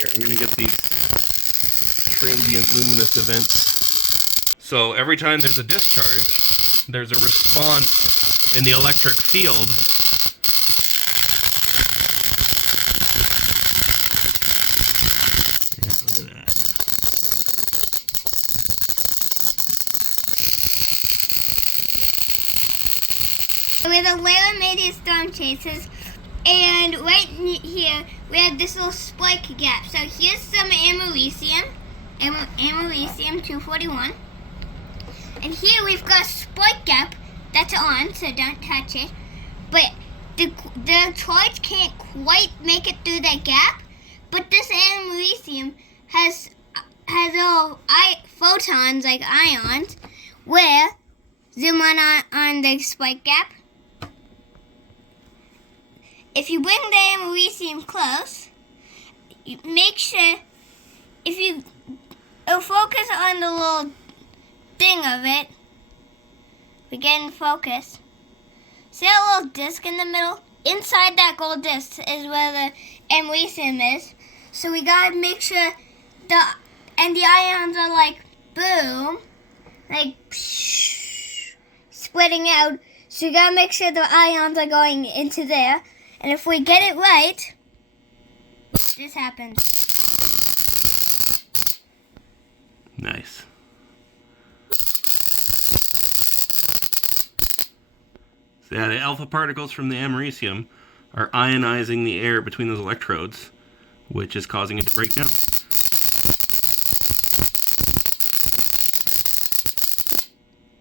here. I'm going to get these transient luminous events. So every time there's a discharge, there's a response in the electric field. Yeah, look at that. With a layer made of storm chasers, and right here we have this little spike gap. So here's some americium, americium 241, and here we've got a spike gap that's on, so don't touch it. But the charge can't quite make it through that gap. But this americium has little photons like ions, where zoom on the spike gap. If you bring the americium close, you make sure it'll focus on the little thing of it. We get in focus. See that little disc in the middle? Inside that gold disc is where the americium is. So we gotta make sure the ions are like boom, like psh, spreading out. So you gotta make sure the ions are going into there. And if we get it right, this happens. Nice. So yeah, the alpha particles from the americium are ionizing the air between those electrodes, which is causing it to break down.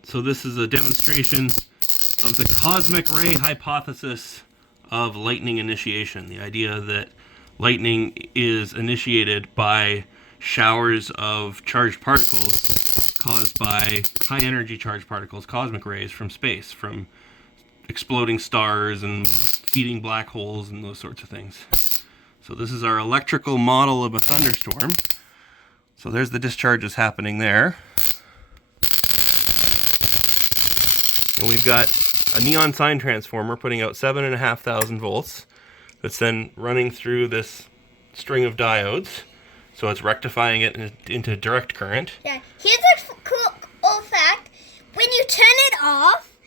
So this is a demonstration of the cosmic ray hypothesis of lightning initiation. The idea that lightning is initiated by showers of charged particles caused by high energy charged particles, cosmic rays from space, from exploding stars and feeding black holes and those sorts of things. So this is our electrical model of a thunderstorm. So there's the discharges happening there. And we've got a neon sign transformer putting out 7,500 volts that's then running through this string of diodes. So it's rectifying it into direct current. Yeah. Here's a cool old fact. When you turn it off,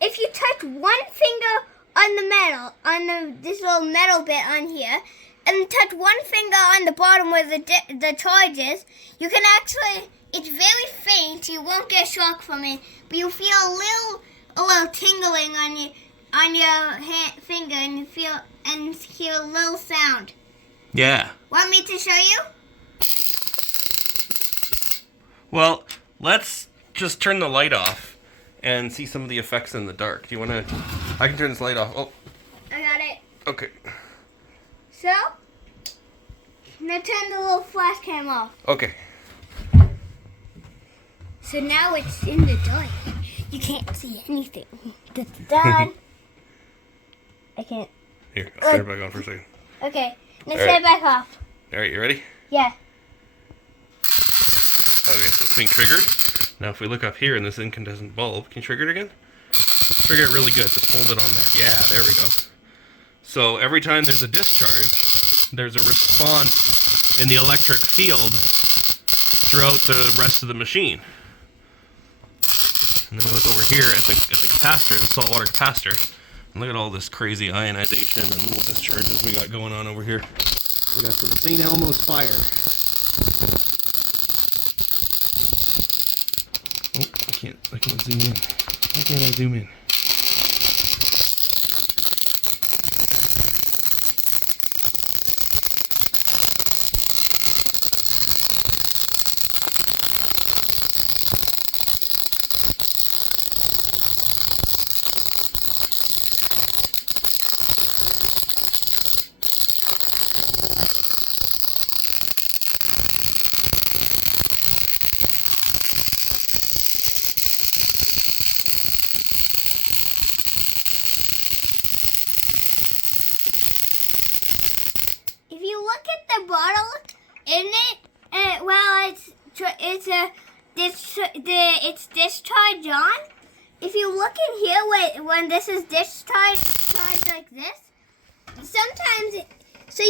if you touch one finger on the metal, this little metal bit on here, and touch one finger on the bottom where the charge is, you can actually, it's very faint, you won't get a shock from it, but you feel a little tingling on your finger, and you hear a little sound. Yeah. Want me to show you? Well, let's just turn the light off and see some of the effects in the dark. Do you want to? I can turn this light off. Oh. I got it. Okay. So, now turn the little flash cam off. Okay. So now it's in the dark. You can't see anything. That's done. I can't. Here, I'll turn it back on for a second. Okay, now All set right. it back off. All right, you ready? Yeah. Okay, so it's being triggered. Now if we look up here in this incandescent bulb, can you trigger it again? Trigger it really good. Just hold it on there. Yeah, there we go. So every time there's a discharge, there's a response in the electric field throughout the rest of the machine. And then we look over here at the capacitor, the saltwater capacitor, and look at all this crazy ionization and little discharges we got going on over here. We got some St. Elmo's fire. Oh, I can't zoom in. Why can't I zoom in? Bottle in it, well, it's discharge on. If you look in here when this is discharged like this, sometimes so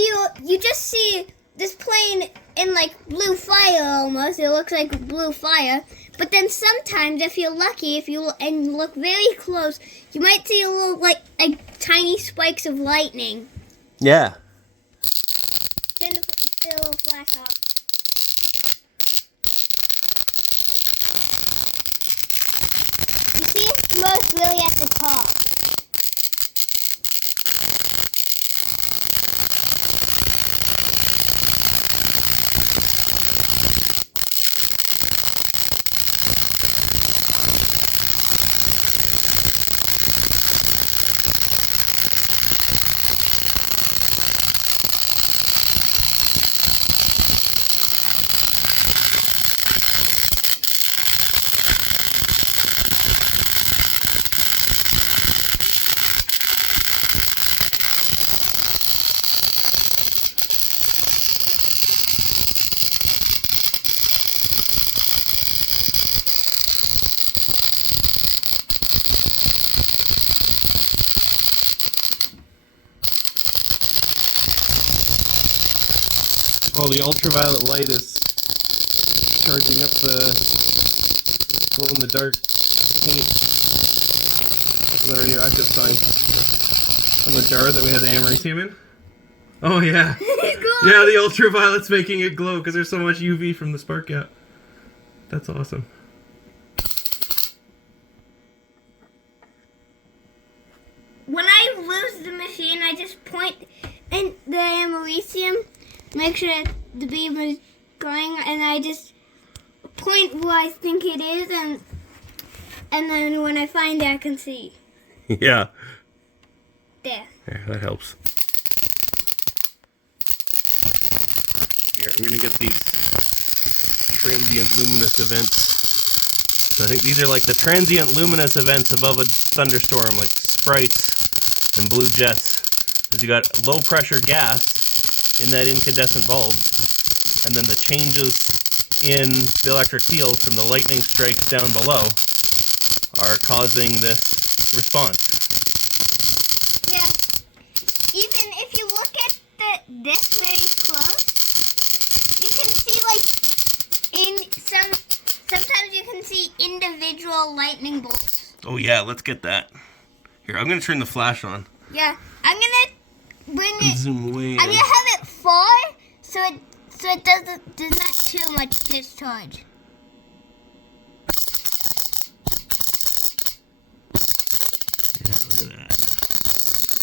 you just see this plane in like blue fire almost. It looks like blue fire. But then sometimes, if you're lucky, if you look very close, you might see a little like tiny spikes of lightning. Yeah. Turn the little flash off. You see it's most really at the top. Oh, the ultraviolet light is charging up the glow-in-the-dark paint on the radioactive sign on the jar that we had the americium in. Oh, yeah. Yeah, the ultraviolet's making it glow because there's so much UV from the spark gap. That's awesome. When I lose the machine, I just point in the americium, make sure the beam is going, and I just point where I think it is, and then when I find it, I can see. Yeah. There. Yeah, that helps. Here, I'm going to get these transient luminous events. So I think these are like the transient luminous events above a thunderstorm, like sprites and blue jets. Because you got low pressure gas in that incandescent bulb, and then the changes in the electric field from the lightning strikes down below are causing this response. Yeah. Even if you look at this very close, you can see sometimes you can see individual lightning bolts. Oh yeah, let's get that. Here, I'm going to turn the flash on. Yeah, I'm gonna bring it. Zoom way in. I'm gonna have it far so it does not too much discharge. Yeah, look at that.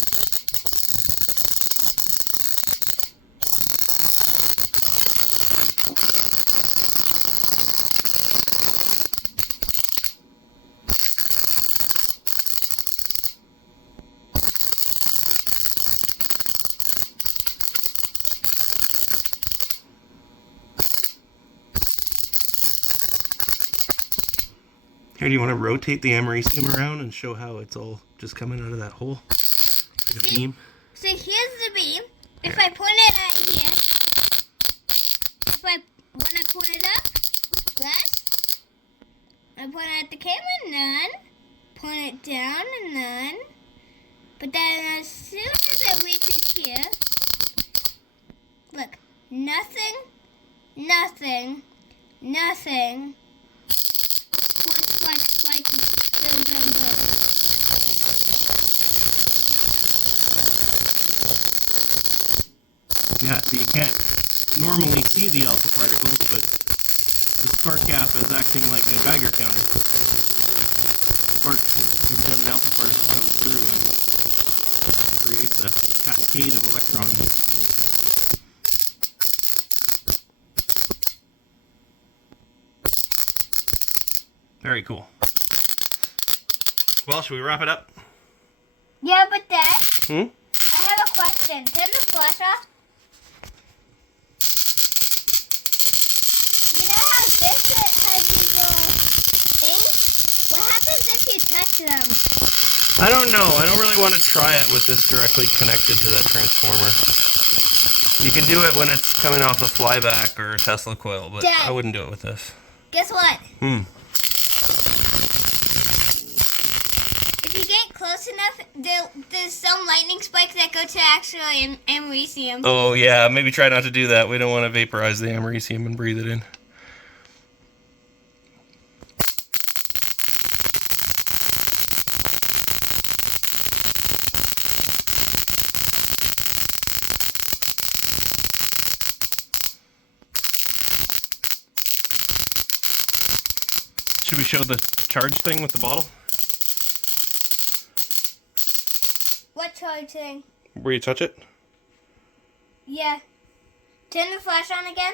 Here, do you want to rotate the americium around and show how it's all just coming out of that hole? Like a beam? So here's the beam. If I point it at here, when I point it up, plus. I point it at the camera, none. Point it down, none. But then as soon as it reaches here, look, nothing, nothing, nothing. Like, Yeah, so you can't normally see the alpha particles, but the spark gap is acting like a Geiger counter. Sparks, every time an alpha particle comes through and creates a cascade of electrons. Very cool. Well, should we wrap it up? yeah, but Dad, Hmm? I have a question. Turn the flash off. You know how this has these little things? What happens if you touch them? I don't know. I don't really want to try it with this directly connected to that transformer. You can do it when it's coming off a flyback or a Tesla coil, but Dad. I wouldn't do it with this. Guess what? Hmm. If you get close close enough, there's some lightning spikes that go to actually americium. Oh, yeah. Maybe try not to do that. We don't want to vaporize the americium and breathe it in. Should we show the charge thing with the bottle? What charge thing? Where you touch it? Yeah. Turn the flash on again.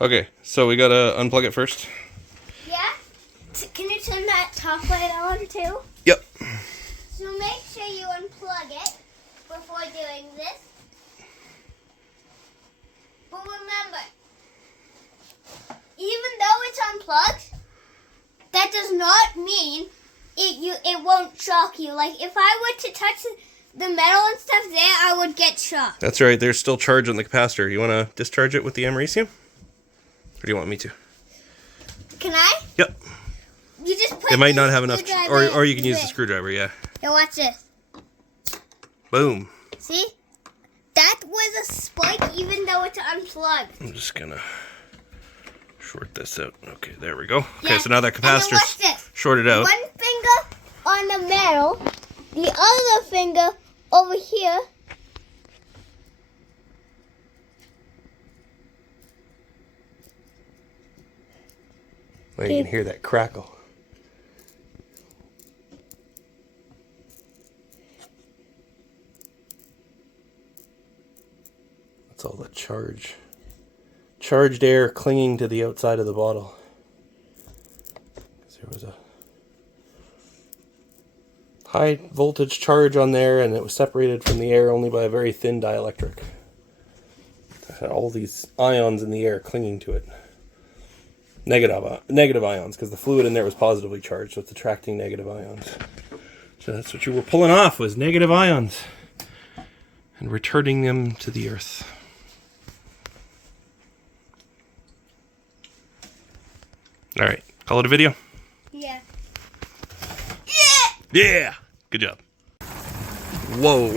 Okay, so we gotta unplug it first. Yeah? Can you turn that top light on too? Yep. So make sure you unplug it before doing this. But remember, even though it's unplugged, that does not mean it won't shock you. Like, if I were to touch the metal and stuff there, I would get shocked. That's right, there's still charge on the capacitor. You want to discharge it with the americium? Or do you want me to? Can I? Yep. You just put It might not have enough, screwdriver or you can use the there. screwdriver, yeah. Now watch this. Boom. See? That was a spike even though it's unplugged. I'm just gonna short this out. Okay, there we go. Okay, Yeah. so now that And then watch capacitor's this. shorted out. One finger on the metal, the other finger over here. Well, you can hear that crackle. That's all the charged air clinging to the outside of the bottle. There was a high voltage charge on there, and it was separated from the air only by a very thin dielectric. It had all these ions in the air clinging to it. Negative ions, because the fluid in there was positively charged, so it's attracting negative ions. So that's what you were pulling off, was negative ions, and returning them to the earth. All right, call it a video. Yeah. Yeah, good job. Whoa.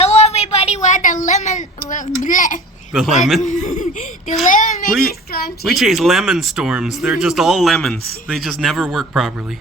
Hello, everybody. We're the lemon. The lemon. The lemon mini storm We chase lemon storms. They're just all lemons. They just never work properly.